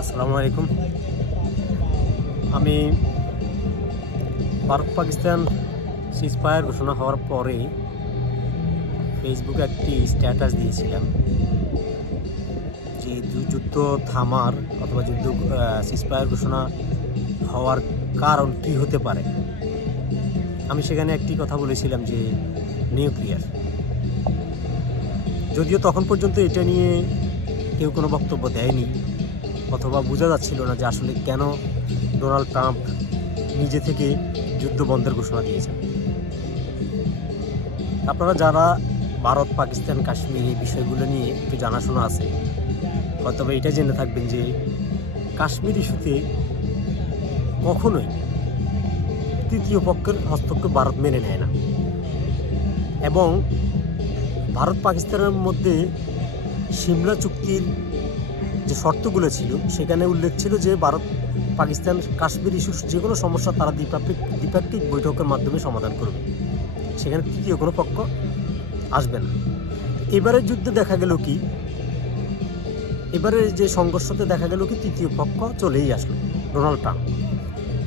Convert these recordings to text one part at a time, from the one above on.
আসসালামু আলাইকুম। আমি ভারত পাকিস্তান সিজফায়ার ঘোষণা হওয়ার পরে ফেসবুকে একটি স্ট্যাটাস দিয়েছিলাম যে যুদ্ধ থামার অথবা যুদ্ধ সিজফায়ার ঘোষণা হওয়ার কারণ কী হতে পারে। আমি সেখানে একটি কথা বলেছিলাম যে নিউক্লিয়ার। যদিও তখন পর্যন্ত এটা নিয়ে কেউ কোনো বক্তব্য দেয়নি অথবা বোঝা যাচ্ছিল না যে আসলে কেন ডোনাল্ড ট্রাম্প নিজে থেকে যুদ্ধ বন্ধের ঘোষণা দিয়েছেন। আপনারা যারা ভারত পাকিস্তান কাশ্মীর এই বিষয়গুলো নিয়ে একটু জানাশোনা আছে হয়তো এটা জেনে থাকবেন যে কাশ্মীর ইস্যুতে কখনোই তৃতীয় পক্ষের হস্তক্ষেপ ভারত মেনে নেয় না, এবং ভারত পাকিস্তানের মধ্যে সিমলা চুক্তির যে শর্তগুলো ছিল সেখানে উল্লেখ ছিল যে ভারত পাকিস্তান কাশ্মীর ইস্যুর যে কোনো সমস্যা তারা দ্বিপাক্ষিক বৈঠকের মাধ্যমে সমাধান করবে, সেখানে তৃতীয় কোনো পক্ষ আসবে না। এবারের যুদ্ধে দেখা গেল কি, এবারে যে সংঘর্ষতে দেখা গেল কি তৃতীয় পক্ষ চলেই আসলো, ডোনাল্ড ট্রাম্প।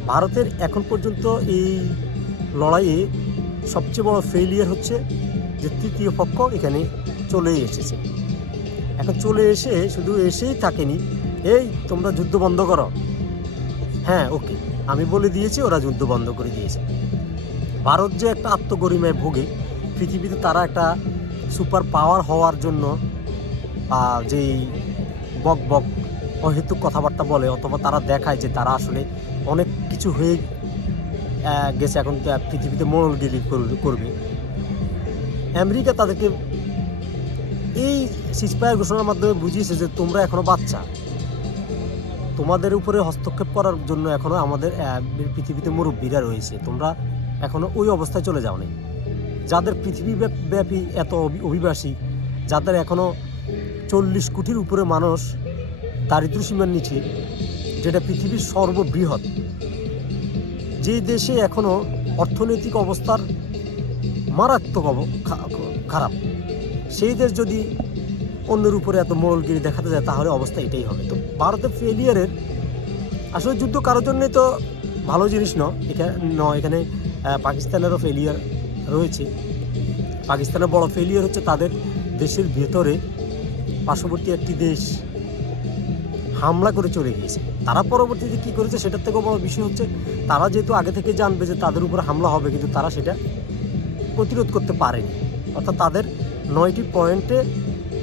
ভারতের এখন পর্যন্ত এই লড়াইয়ে সবচেয়ে বড় ফেইলিয়ার হচ্ছে যে তৃতীয় পক্ষ এখানে চলেই এসেছে। এখন চলে এসে শুধু এসেই থাকেনি, এই তোমরা যুদ্ধ বন্ধ করো, হ্যাঁ ওকে আমি বলে দিয়েছি, ওরা যুদ্ধ বন্ধ করে দিয়েছে। ভারত যে একটা আত্মগরিমায় ভোগে, পৃথিবীতে তারা একটা সুপার পাওয়ার হওয়ার জন্য যেই বক বক অহেতুক কথাবার্তা বলে অথবা তারা দেখায় যে তারা আসলে অনেক কিছু হয়ে গেছে, এখন পৃথিবীতে মোড়লগিরি করবে। আমেরিকা তাদেরকে এই সিজফায়ার ঘোষণার মাধ্যমে বুঝিয়েছে যে তোমরা এখনো বাচ্চা, তোমাদের উপরে হস্তক্ষেপ করার জন্য এখনো আমাদের পৃথিবীতে মুরব্বীরা রয়েছে, তোমরা এখনো ওই অবস্থায় চলে যাওনি। যাদের পৃথিবীব্যাপী এত অভিবাসী, যাদের এখনো 40 কোটির উপরে মানুষ দারিদ্র সীমার নিচে, যেটা পৃথিবীর সর্ববৃহৎ, যেই দেশে এখনো অর্থনৈতিক অবস্থার মারাত্মক খারাপ, সেই দেশ যদি অন্যের উপরে এত মোড়লগিরি দেখাতে যায় তাহলে অবস্থা এটাই হবে। তো ভারতের ফেলিয়ারের আসলে যুদ্ধ কারোর জন্যে তো ভালো জিনিস এখানে পাকিস্তানেরও ফেলিয়ার রয়েছে। পাকিস্তানের বড় ফেলিয়ার হচ্ছে তাদের দেশের ভেতরে পার্শ্ববর্তী একটি দেশ হামলা করে চলে গিয়েছে। তারা পরবর্তীতে কী করেছে সেটার থেকেও বড় বিষয় হচ্ছে তারা যেহেতু আগে থেকে জানবে যে তাদের উপরে হামলা হবে, কিন্তু তারা সেটা প্রতিরোধ করতে পারেনি, অর্থাৎ তাদের 9টি পয়েন্টে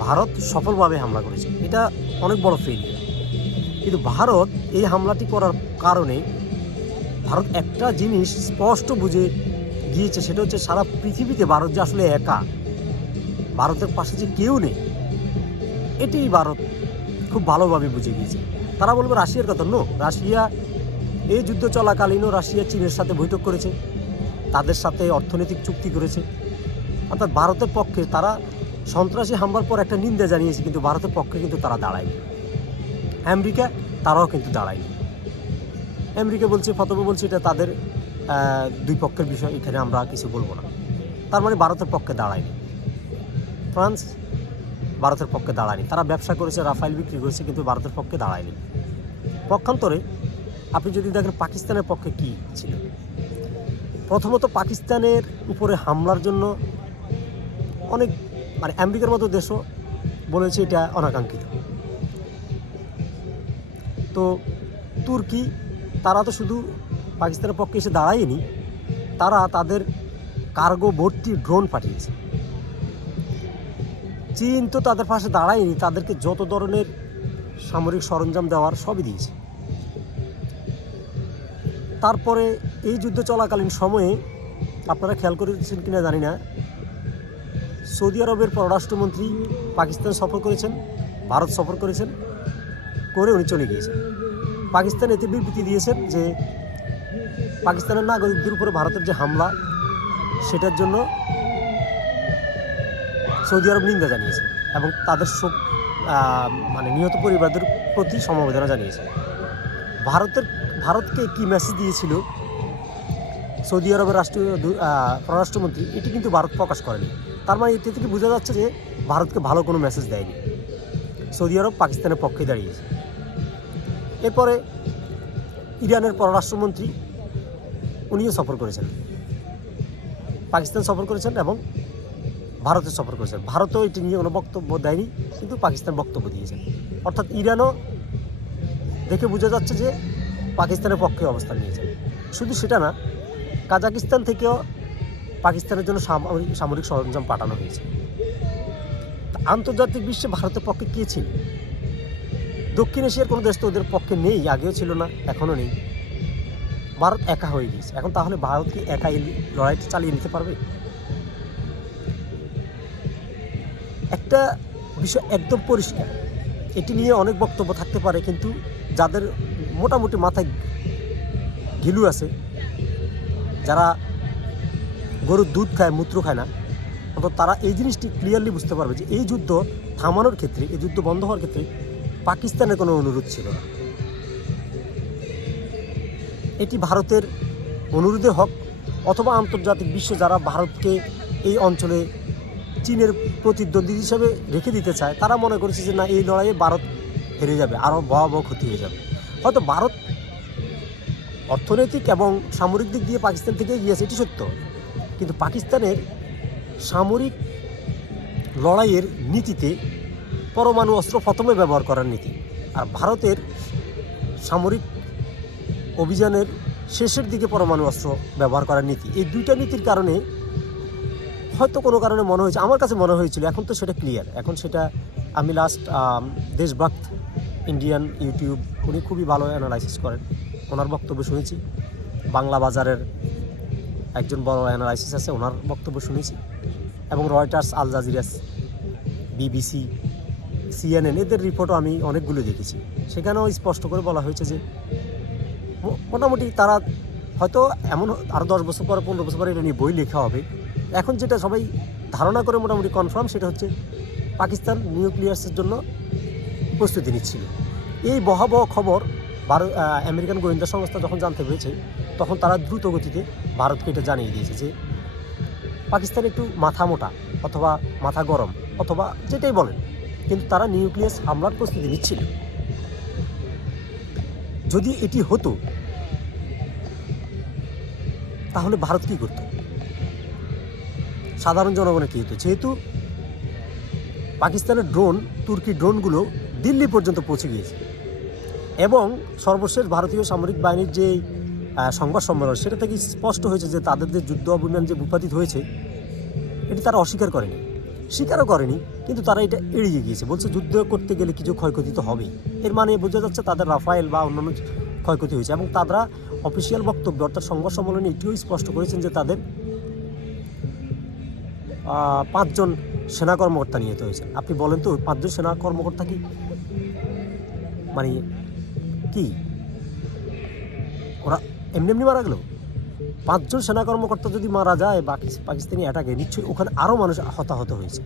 ভারত সফলভাবে হামলা করেছে। এটা অনেক বড় ফেলিয়ার। কিন্তু ভারত এই হামলাটি করার কারণে ভারত একটা জিনিস স্পষ্ট বুঝে গিয়েছে, সেটা হচ্ছে সারা পৃথিবীতে ভারত যে আসলে একা, ভারতের পাশে যে কেউ নেই, এটাই ভারত খুব ভালোভাবে বুঝে গিয়েছে। তারা বলবে রাশিয়ার কথা, রাশিয়া এই যুদ্ধ চলাকালীনও রাশিয়া চীনের সাথে বৈঠক করেছে, তাদের সাথে অর্থনৈতিক চুক্তি করেছে, অর্থাৎ ভারতের পক্ষে তারা সন্ত্রাসী হামলার পর একটা নিন্দা জানিয়েছে, কিন্তু ভারতের পক্ষে কিন্তু তারা দাঁড়ায়নি। আমেরিকা তারাও কিন্তু দাঁড়ায়নি। আমেরিকা বলছে, ফতোয়া বলছে এটা তাদের দুই পক্ষের বিষয়, এখানে আমরা কিছু বলবো না। তার মানে ভারতের পক্ষে দাঁড়ায়নি। ফ্রান্স ভারতের পক্ষে দাঁড়ায়নি, তারা ব্যবসা করেছে, রাফাইল বিক্রি করেছে, কিন্তু ভারতের পক্ষে দাঁড়ায়নি। পক্ষান্তরে আপনি যদি দেখেন পাকিস্তানের পক্ষে কী ছিল, প্রথমত পাকিস্তানের উপরে হামলার জন্য অনেক আমেরিকার মতো দেশও বলেছে এটা অনাকাঙ্ক্ষিত। তো তুর্কি তারা তো শুধু পাকিস্তানের পক্ষে এসে দাঁড়ায়নি, তারা তাদের কার্গো ভর্তি ড্রোন পাঠিয়েছে। চীন তো তাদের পাশে দাঁড়ায়নি, তাদেরকে যত ধরনের সামরিক সরঞ্জাম দেওয়ার সবই দিয়েছে। তারপরে এই যুদ্ধ চলাকালীন সময়ে আপনারা খেয়াল করেছেন কিনা জানি না, সৌদি আরবের পররাষ্ট্রমন্ত্রী পাকিস্তান সফর করেছেন, ভারত সফর করেছেন, করে উনি চলে গিয়েছেন। পাকিস্তান এতে বিবৃতি দিয়েছেন যে পাকিস্তানের নাগরিকদের উপরে ভারতের যে হামলা সেটার জন্য সৌদি আরব নিন্দা জানিয়েছে এবং তাদের শোক নিহত পরিবারদের প্রতি সমবেদনা জানিয়েছে। ভারতকে কি মেসেজ দিয়েছিল সৌদি আরবের পররাষ্ট্রমন্ত্রী, এটি কিন্তু ভারত প্রকাশ করেনি। তার মানে এটি থেকে বোঝা যাচ্ছে যে ভারতকে ভালো কোনো মেসেজ দেয়নি। সৌদি আরব পাকিস্তানের পক্ষে দাঁড়িয়েছে। এরপরে ইরানের পররাষ্ট্রমন্ত্রী উনিও সফর করেছেন, পাকিস্তান সফর করেছেন এবং ভারতে সফর করেছেন। ভারতও এটি নিয়ে কোনো বক্তব্য দেয়নি, কিন্তু পাকিস্তান বক্তব্য দিয়েছেন। অর্থাৎ ইরানও দেখে বোঝা যাচ্ছে যে পাকিস্তানের পক্ষে অবস্থান নিয়েছেন। শুধু সেটা না, কাজাকিস্তান থেকেও পাকিস্তানের জন্য সামরিক সরঞ্জাম পাঠানো হয়েছে। আন্তর্জাতিক বিশ্বে ভারতের পক্ষে কে ছিল? দক্ষিণ এশিয়ার কোনো দেশ তো ওদের পক্ষে নেই, আগেও ছিল না, এখনও নেই। ভারত একা হয়ে গিয়েছে। এখন তাহলে ভারত কি একা এই লড়াইটা চালিয়ে নিতে পারবে? একটা বিষয় একদম পরিষ্কার, এটি নিয়ে অনেক বক্তব্য থাকতে পারে, কিন্তু যাদের মোটামুটি মাথায় গিলু আছে, যারা গরুর দুধ খায় মূত্র খায় না, অর্থাৎ তারা এই জিনিসটি ক্লিয়ারলি বুঝতে পারবে যে এই যুদ্ধ থামানোর ক্ষেত্রে, এই যুদ্ধ বন্ধ হওয়ার ক্ষেত্রে পাকিস্তানের কোনো অনুরোধ ছিল না। এটি ভারতের অনুরোধে হোক অথবা আন্তর্জাতিক বিশ্ব যারা ভারতকে এই অঞ্চলে চীনের প্রতিদ্বন্দ্বী হিসেবে রেখে দিতে চায়, তারা মনে করেছে যে না, এই লড়াইয়ে ভারত হেরে যাবে, আরও ভয়াবহ ক্ষতি হয়ে যাবে। হয়তো ভারত অর্থনৈতিক এবং সামরিক দিক দিয়ে পাকিস্তান থেকে এগিয়েছে, এটি সত্য, কিন্তু পাকিস্তানের সামরিক লড়াইয়ের নীতিতে পরমাণু অস্ত্র প্রথমে ব্যবহার করার নীতি, আর ভারতের সামরিক অভিযানের শেষের দিকে পরমাণু অস্ত্র ব্যবহার করার নীতি। এই দুইটা নীতির কারণে হয়তো কোনো কারণে মনে হয়েছে, আমার কাছে মনে হয়েছিল, এখন তো সেটা ক্লিয়ার, এখন সেটা আমি লাস্ট দেশভক্ত ইন্ডিয়ান ইউটিউব, উনি খুবই ভালো অ্যানালাইসিস করেন, ওনার বক্তব্য শুনেছি। বাংলা বাজারের একজন বড় অ্যানালাইসিস আছে, ওনার বক্তব্য শুনেছি, এবং Reuters, Al Jazeera, BBC, CNN, এদের রিপোর্টও আমি অনেকগুলো দেখেছি। সেখানেও স্পষ্ট করে বলা হয়েছে যে মোটামুটি তারা হয়তো এমন আরও 10 বছর পরে, 15 বছর পরে এটা নিয়ে বই লেখা হবে। এখন যেটা সবাই ধারণা করে মোটামুটি কনফার্ম, সেটা হচ্ছে পাকিস্তান নিউক্লিয়াসের জন্য প্রস্তুতি নিচ্ছিল। এই ভয়াবহ খবর আমেরিকান গোয়েন্দা সংস্থা যখন জানতে পেরেছে, তখন তারা দ্রুত গতিতে ভারতকে এটা জানিয়ে দিয়েছে যে পাকিস্তান একটু মাথা মোটা অথবা মাথা গরম অথবা যেটাই বলেন, কিন্তু তারা নিউক্লিয়াস হামলার প্রস্তুতি নিচ্ছিল। যদি এটি হতো তাহলে ভারত কী করত? সাধারণ জনগণের কী হতো? যেহেতু পাকিস্তানের ড্রোন, তুর্কি ড্রোনগুলো দিল্লি পর্যন্ত পৌঁছে গিয়েছে, এবং সর্বশেষ ভারতীয় সামরিক বাহিনীর যে সংবাদ সম্মেলন, সেটা থেকে স্পষ্ট হয়েছে যে তাদের যে যুদ্ধ অভিযান যে ভূপাতিত হয়েছে, এটি তারা অস্বীকার করেনি, স্বীকারও করেনি, কিন্তু তারা এটা এড়িয়ে গিয়েছে। বলছে যুদ্ধ করতে গেলে কিছু ক্ষয়ক্ষতি তো হবেই। এর মানে বোঝা যাচ্ছে তাদের রাফায়েল বা অন্যান্য ক্ষয়ক্ষতি হয়েছে, এবং তারা অফিসিয়াল বক্তব্য অর্থাৎ সংবাদ সম্মেলনে এটিও স্পষ্ট করেছেন যে তাদের 5 জন সেনা কর্মকর্তা নিহত হয়েছে। আপনি বলেন তো, 5 জন সেনা কর্মকর্তা কি মানে কি ওরা এমনি এমনি মারা গেল? 5 জন সেনা কর্মকর্তা যদি মারা যায় পাকিস্তানি অ্যাটাকে, নিশ্চয়ই ওখানে আরও মানুষ হতাহত হয়েছে।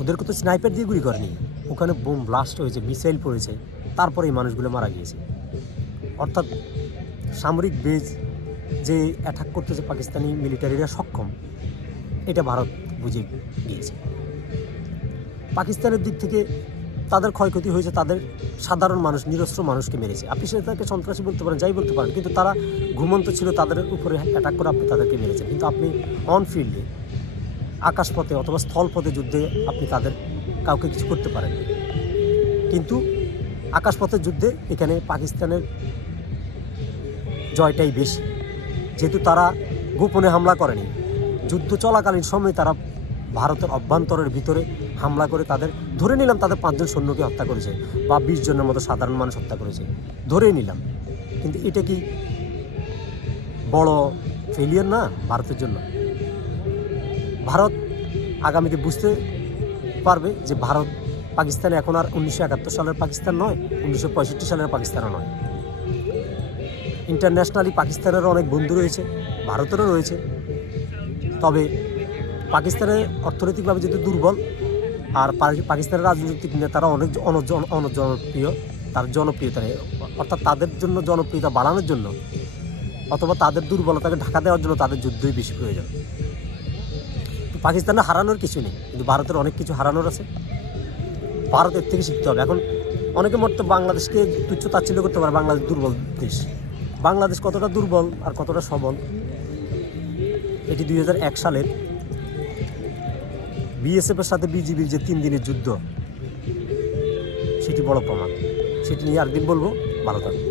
ওদেরকে তো স্নাইপার দিয়ে গুলি করেনি, ওখানে বোম ব্লাস্ট হয়েছে, মিসাইল পড়েছে, তারপরে এই মানুষগুলো মারা গিয়েছে। অর্থাৎ সামরিক বেজ যে অ্যাটাক করতেছে পাকিস্তানি মিলিটারিরা সক্ষম, এটা ভারত বুঝে গিয়েছে। পাকিস্তানের দিক থেকে তাদের ক্ষয়ক্ষতি হয়েছে, তাদের সাধারণ মানুষ, নিরস্ত্র মানুষকে মেরেছে। আপনি সেটাকে সন্ত্রাসী বলতে পারেন, যাই বলতে পারেন, কিন্তু তারা ঘুমন্ত ছিল, তাদের উপরে অ্যাটাক করে আপনি তাদেরকে মেরেছেন। কিন্তু আপনি অন ফিল্ডে, আকাশপথে অথবা স্থলপথে যুদ্ধে আপনি তাদের কাউকে কিছু করতে পারেন। কিন্তু আকাশপথের যুদ্ধে এখানে পাকিস্তানের জয়টাই বেশি, যেহেতু তারা গোপনে হামলা করেনি, যুদ্ধ চলাকালীন সময়ে তারা ভারতের অভ্যন্তরের ভিতরে হামলা করে তাদের, ধরে নিলাম তাদের 5 জন সৈন্যকে হত্যা করেছে বা 20 জনের মতো সাধারণ মানুষ হত্যা করেছে, ধরেই নিলাম, কিন্তু এটা কি বড় ফেলিয়ার না ভারতের জন্য? ভারত আগামীতে বুঝতে পারবে যে ভারত পাকিস্তান এখন আর 1971 সালের পাকিস্তান নয়, 1965 সালের পাকিস্তানও নয়। ইন্টারন্যাশনালি পাকিস্তানেরও অনেক বন্ধু রয়েছে, ভারতেরও রয়েছে, তবে পাকিস্তানের অর্থনৈতিকভাবে যেহেতু দুর্বল, আর পাকিস্তানের রাজনৈতিক নেতারা অনেক জনপ্রিয়, তার জনপ্রিয়তা নেই, অর্থাৎ তাদের জন্য জনপ্রিয়তা বাড়ানোর জন্য অথবা তাদের দুর্বলতাকে ঢাকা দেওয়ার জন্য তাদের যুদ্ধই বেশি প্রয়োজন। পাকিস্তানে হারানোর কিছু নেই, কিন্তু ভারতের অনেক কিছু হারানোর আছে। ভারতের থেকে শিখতে হবে। এখন অনেকে মতো বাংলাদেশকে তুচ্ছ তাচ্ছিল্য করতে পারে, বাংলাদেশ দুর্বল দেশ। বাংলাদেশ কতটা দুর্বল আর কতটা সবল এটি 2001 সালের বিএসএফের সাথে বিজিবির যে 3 দিনের যুদ্ধ সেটি বড় প্রমাণ। সেটি নিয়ে আরেকদিন বলবো। ভালো থাকবে।